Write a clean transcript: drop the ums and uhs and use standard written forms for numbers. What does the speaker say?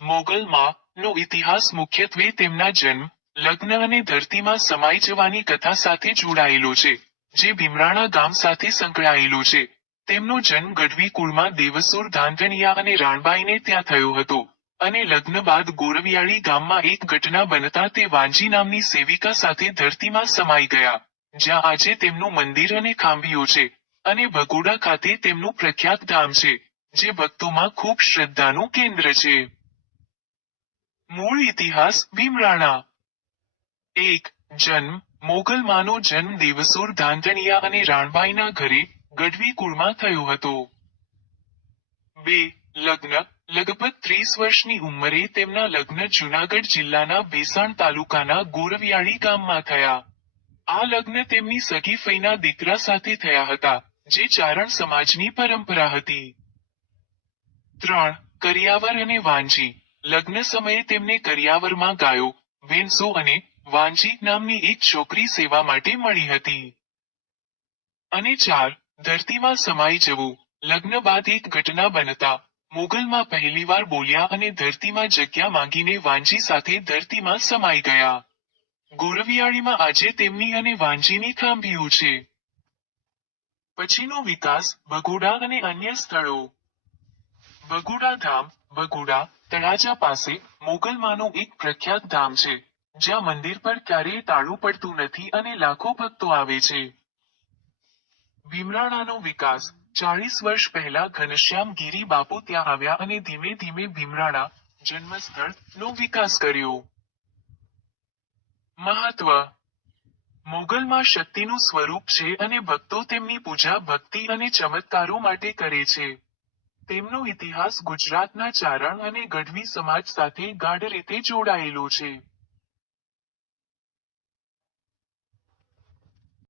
મોગલમાં નો ઇતિહાસ મુખ્યત્વે તેમના જન્મ, લગ્ન અને ધરતીમાં સમાઈ જવાની કથા સાથે જોડાયેલો છે, જે ભીમરાણા ગામ સાથે સંકળાયેલો છે. તેમનો જન્મ ગઢવી કુળમાં દેવસુર ધાંધણિયા અને રાણબાઈને ત્યાં થયો હતો, અને લગ્ન બાદ ગોરવિયાળી ગામમાં એક ઘટના બનતા તે વાંજી નામની સેવિકા સાથે ધરતીમાં સમાઈ ગયા, જ્યાં આજે તેમનું મંદિર અને ખાંભીઓ છે, અને ભગોડા ખાતે તેમનું પ્રખ્યાત ધામ છે, જે ભક્તોમાં ખૂબ શ્રદ્ધાનું કેન્દ્ર છે. મૂળ ઇતિહાસ ભીમરાણા. 1. જન્મ. મોગલમાનો જન્મ દેવસુર ધાંધણિયા અને રાણબાઈના ઘરે, ગઢવી કુળમાં થયો હતો. 2. લગ્ન. લગભગ 30 વર્ષની ઉંમરે તેમના લગ્ન જૂનાગઢ જિલ્લાના ભેસાણ તાલુકાના ગોરવિયાળી ગામમાં થયા. આ લગ્ન તેમની સગી ફઈના દીકરા સાથે થયા હતા, જે ચારણ સમાજની પરંપરા હતી. 3. કરિયાવર અને વાંજી. લગ્ન સમયે તેમને કરિયાવરમાં ગાયો, ભેંસો અને વાંજી નામની એક છોકરી સેવા માટે મળી હતી. અને 4. ધરતીમાં સમાઈ જવું. લગ્ન બાદ એક ઘટના બનતા મોગલમાં પહેલીવાર બોલ્યા અને ધરતીમાં જગ્યા માંગીને વાંજી સાથે ધરતીમાં સમાઈ ગયા. ગોરવિયાળીમાં આજે તેમની અને વાંજીની ખાંભીઓ છે. પછીનો વિકાસ. ભગોડા અને અન્ય સ્થળો. ભગોડા ધામ. ભગોડા, તળાજા પાસે, મોગલમાંનું એક પ્રખ્યાત ધામ છે, જ્યાં મંદિર પર ક્યારેય તાળું પડતું નથી અને લાખો ભક્તો આવે છે. ભીમરાણાનો વિકાસ. 40 વર્ષ પહેલા ઘનશ્યામ ગીરી બાપુ ત્યાં આવ્યા અને ધીમે ધીમે ભીમરાણા, જન્મસ્થળ, નો વિકાસ કર્યો. મહત્વ. મોગલમાં શક્તિનું સ્વરૂપ છે અને ભક્તો તેમની પૂજા ભક્તિ અને ચમત્કારો માટે કરે છે. તેમનો ઇતિહાસ ગુજરાતના ચારણ અને ગઢવી સમાજ સાથે ગાઢ રીતે જોડાયેલો છે.